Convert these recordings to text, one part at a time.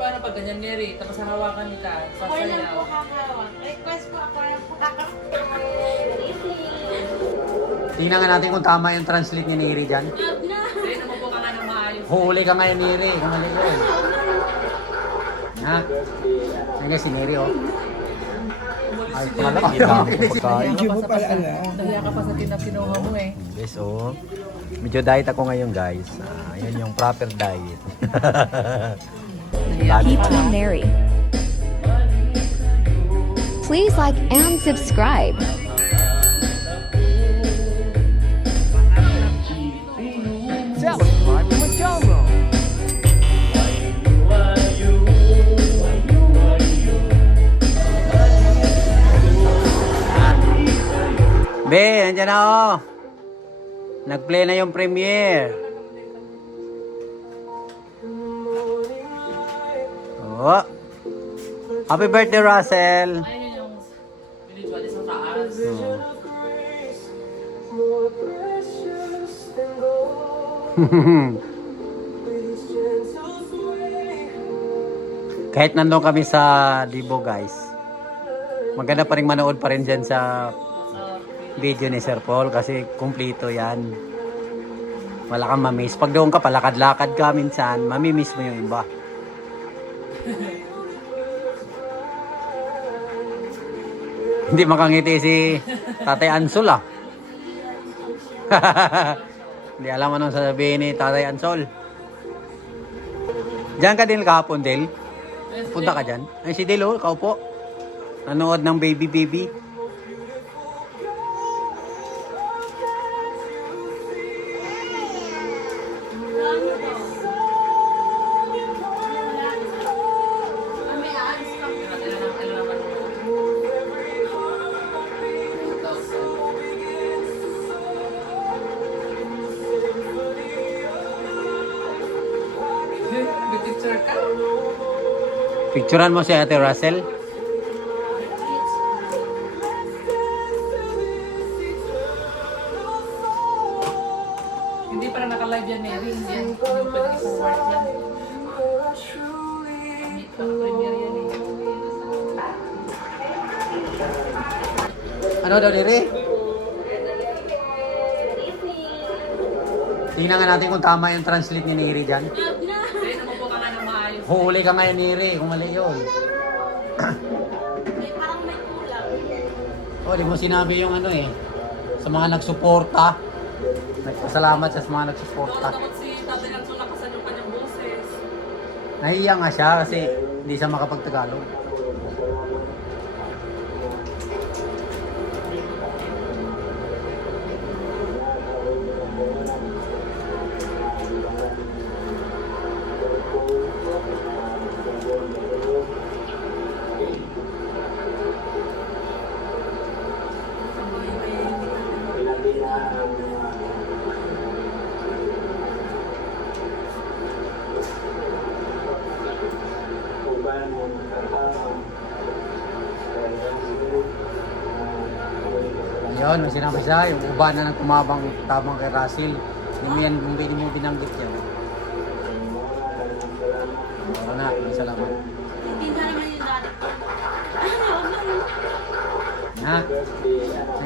paano pag ganyan, Neri? Tapos hawakan ka, Ako lang sasayaw. po kakawak. Request po ako lang po kakawak. Tingnan nga natin kung tama yung translate ni Neri dyan. Hindi, namupo ka nga ng maayos. Huli ka ngayon, Neri. Kung mali ko. Ha? Ngayon si Neri, oh. Ay, pala ka. Medyo mo pala ala. Nahiya ka pa sa kinuha mo eh. Yes, oh. Medyo diet ako ngayon, guys. Yan yung proper diet. Keep Team Mary. Please like and subscribe. Be, nandiyan na, oh. Nag-play na yung premiere. Oh. Happy birthday, Russell. Ayun yung visual sa taas. Kahit nandun kami sa Dibo, guys, maganda pa rin manood pa rin dyan sa video ni Sir Paul kasi kumplito yan. Wala kang mamiss. Pag doon ka, palakad-lakad ka minsan, mamimiss mo yung iba. Hindi makangiti si Tatay Ansol, ah. Hindi alam anong sasabihin ni Tatay Ansol. Diyan ka din kahapon, Del? Punta ka dyan? Ay, si Del, oh, kaupo. Nanood ng baby. May picture ka? Picturean mo si Ate Russell. Hindi pa na naka-live yan, Neri. Hindi yan. Hindi pa nag-forward yan. Premiere yan eh. Ano daw, Neri? Tingnan nga natin kung tama yung translate ni Neri dyan. Hindi, namupo ka nga ng maayos. Huli ka ngayon, Neri, kung mali yun. Parang may kulang. Oh, di mo sinabi yung ano eh. Sa mga nagsuporta. Nagpasalamat sa mga nagsuporta. Takot si Tatay Ansol nakasan yung kanyang boses. Nahiya nga siya kasi hindi siya makapagtagalog. Ayun, may sinabi siya, yung uba na ng tumabang tabang kay Russell. Hindi mo binanggit yan. Oo na, may salamat. Hindi na naman yung dati. Ha?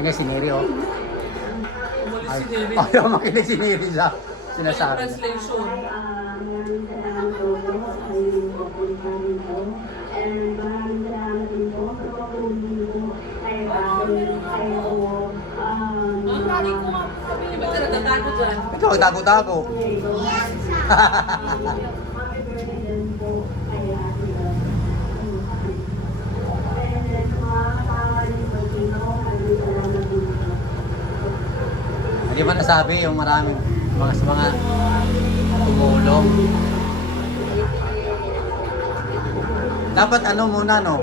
Ayun si Neri, oh. Umalis si Neri. Ayaw makinig si Neri sa sinasabi. Translation. Ang lagi ko nga sabi niya, ba't ka nagtatago dyan? Ikaw, tago-tago. Hindi ba nasabi yung maraming mga tumulong? Dapat ano muna, no?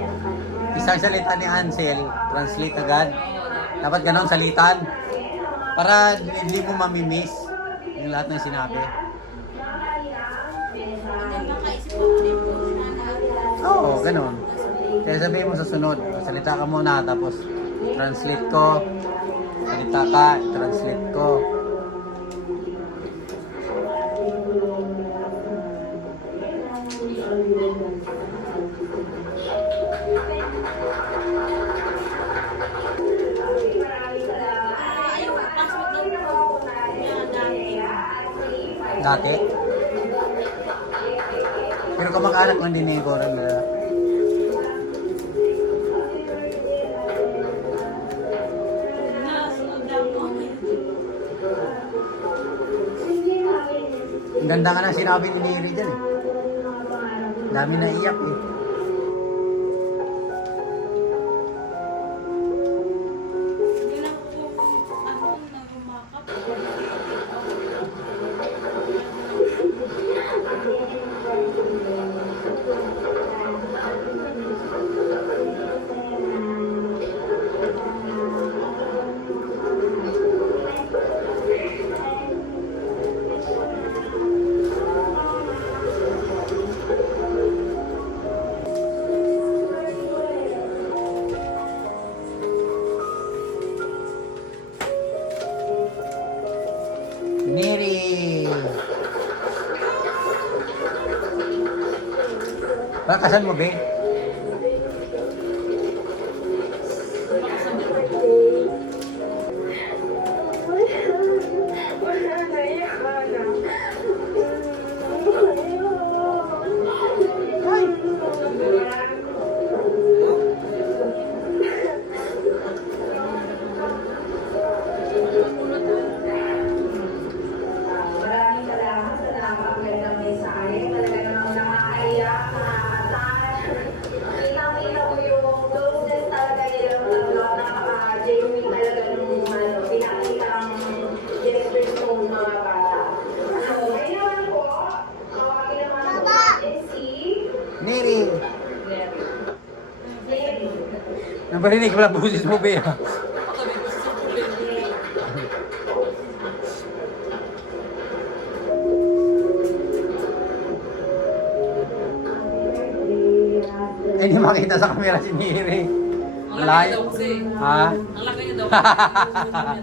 Isang salita ni Ansel, translate agad. Dapat ganon salitan. Para hindi mo mamimiss yung lahat ng sinabi. Makaisip ako din po sana. Oo, ganon. Kaya sabihin mo sa sunod, salita ka muna, tapos translate ko. Salita ka, translate ko. Ayun, pasok ng yan dati. Dati. Pero kamag-anak lang din ni Coron na. Nasunod ako. Ang ganda nga na sinabi ni Neri dyan eh. Dami na iyak eh. Hindi na ako nagumakap. Neri! Pakasan mo, be? Maraming salamat sa napakagandang mensahe. Talaga namang nakakaiyak, nakakataan. Kitang-kita ko yung closeness talaga nilang tatlo. Napaka-genuine talaga nung pinakitang gestures ng mga bata. So, ngayon naman po, tawagin naman po natin si Neri! Neri. Nabarinig ko lang busis mo, be. Ha? Pagkabi ko sa kulay. Eh, di makita sa camera si Neri. Ang laki Live. niya daw kasi. Ha? Ang laki niya daw kasi.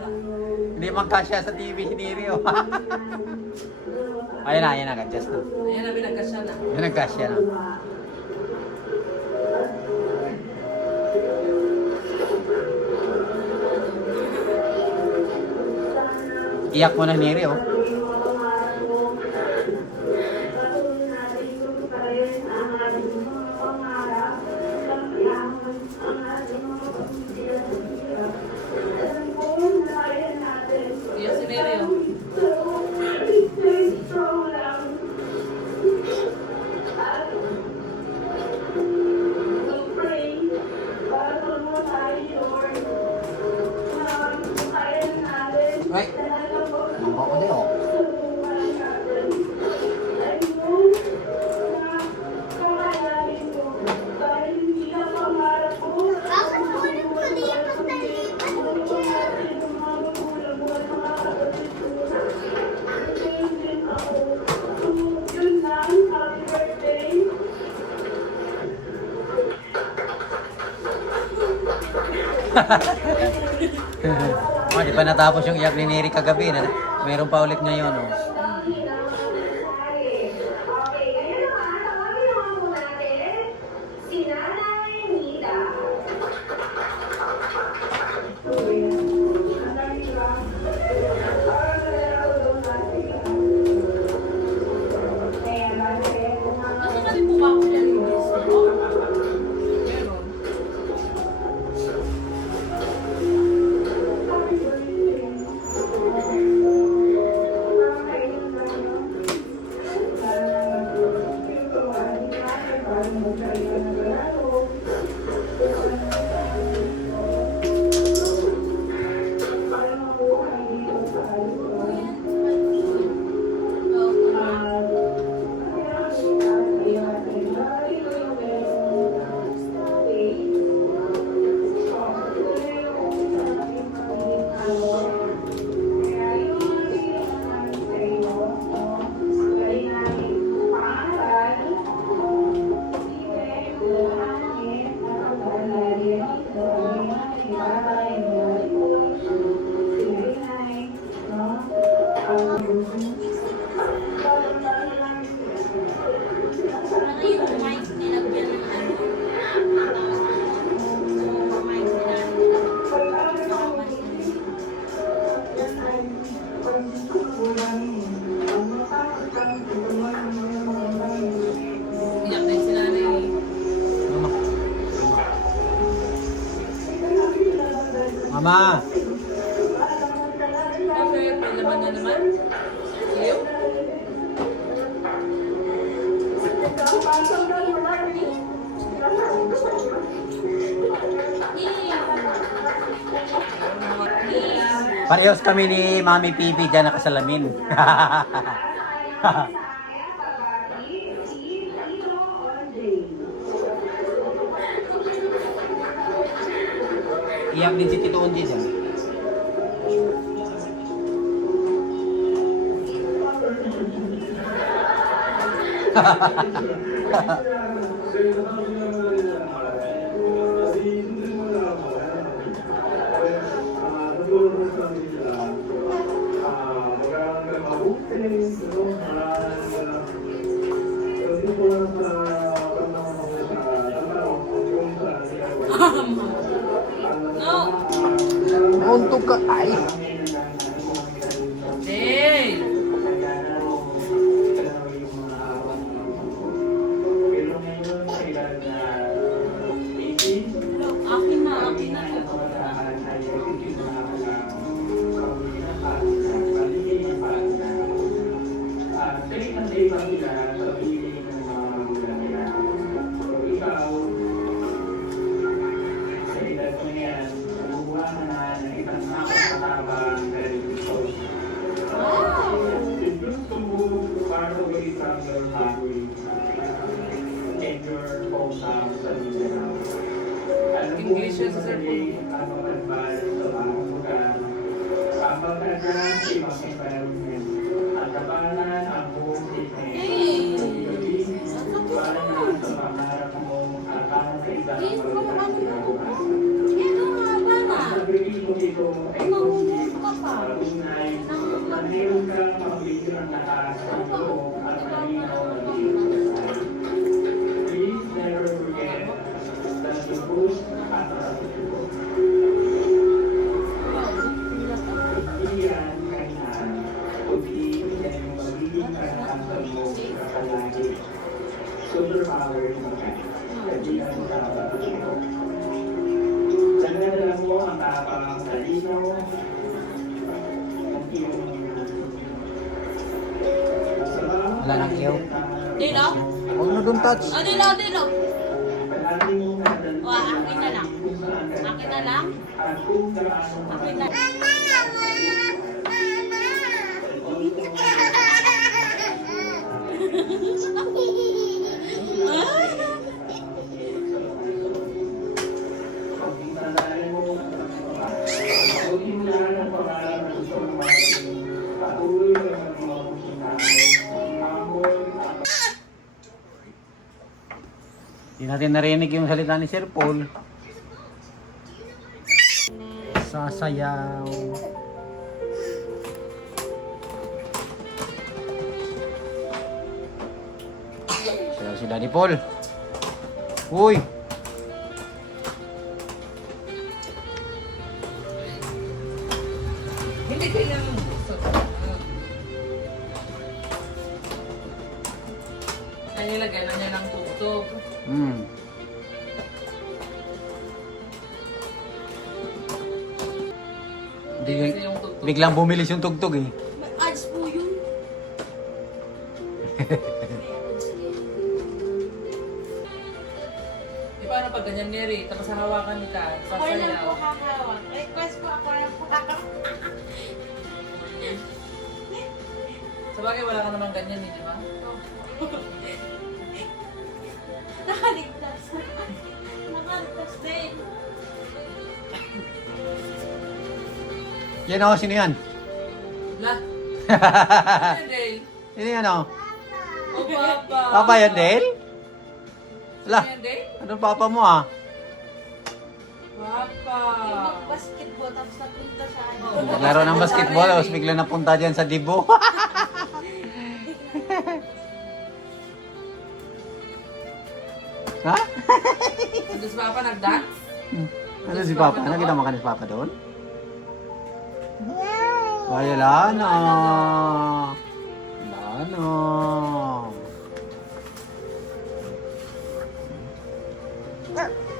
Hindi magkasya sa TV si Neri, oh. Ayun na, adjust na. Ayan na, binagkasya na. Yun, nagkasya na. Iyak mo na, Neri, oh. Iya, si Neri, oh. Ay, namba ko din, oh. Oh, di pa natapos yung iyak ni Neri kagabi. Meron pa ulit ngayon, oh. Okay, ngayon naman, tawagin naman po natin si Nanay Nita. Kasi kasi po ba ako yan yung gusto? Meron. Okay, Ma. Okay, may laman na naman. Iyo. Parehas kami ni Mami Pibi dyan nakasalamin. Iyak din si Tito Undi dyan. Untuk ka ay. Hey! Akin na, akin na. English yun sa Sir Paul. Superpower mo ka. Hindi ka mo dapat ito. Dagdagan mo ang tapang talino. Ang iyong Wala nang iyo. Dino? Huwag na doon touch. O, dino, dino. O, akin na lang. Akin na lang. Akin na. Hindi natin narinig yung salita ni Sir Paul. Sasayaw. Sayaw si Daddy Paul. Uy! Hindi kailangan gusto. Kaya nilagay na niya ng tugtog. Hmm. Kasi yung tugtog. Biglang bumilis yung tugtog eh. May ads po yun. Di paano pag ganyan, Neri? Tapos hawakan ka, Ako lang po sasayaw. kakawag. Request ko, ako lang po kakawag. Sa bagay, wala ka naman ganyan, eh, di ba? Nakaligtas. Nakaligtas din. Yan o, sino yan? La. Ano yan, Dale? Sino yan o? Oh, Papa. Papa yan, Dale? Ala, Ano yan, Dale? anong papa mo ah? Papa. Yung mag-basketball, tapos napunta sa ano. Naglaro ng basketball, tapos bigla napunta dyan sa dibo. Ha? Ano si Papa nag-dance? Ano si Papa? Ano kita mo ka ni Papa doon? Ay, wala na. Wala na.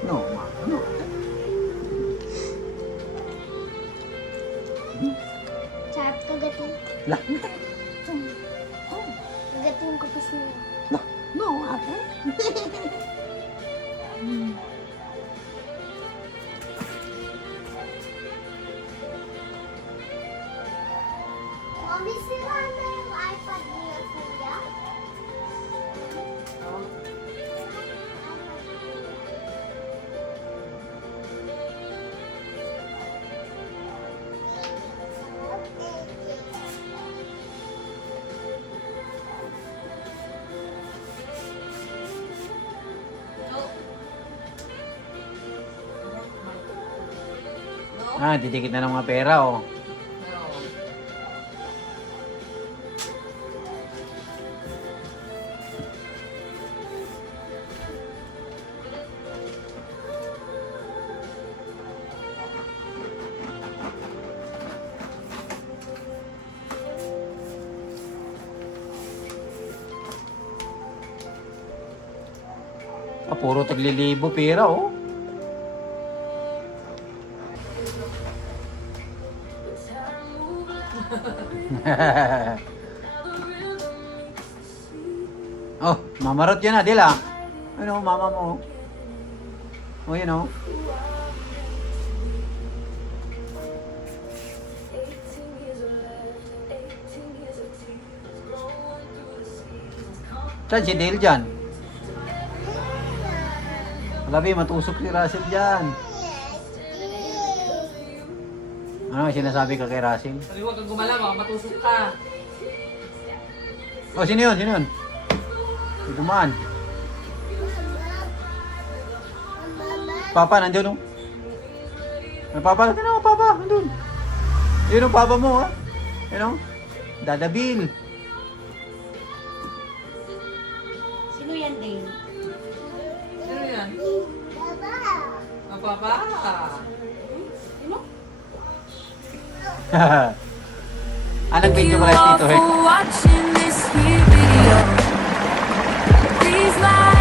No, ma. No. Gating ko pa siya. No, ate. Mami, sira na yung iPad niya, kuya. Ah, didikit na ng mga pera, oh. Ah, puro taglilibo pera, oh. Oh, mamarot yan, Adil, ah. Ano, mama mo. Oh, yun, oh. Saan si Dale dyan? Labi, matusok si Russell dyan. Ano sinasabi ka kay Russell? Sabi, huwag kang gumalaw, baka matusok ka. Oh, sino yun? Sino yun? May dumaan. Papa, nandun, oh. Ay, Papa, tignan mo, Papa, nandun. Yun, oh, Papa mo, ah. Yun, oh. Dadabil. Sino yan, Dane? Sino yan? Ah, Papa. Anong video mo lang dito, eh? watching this video. Please like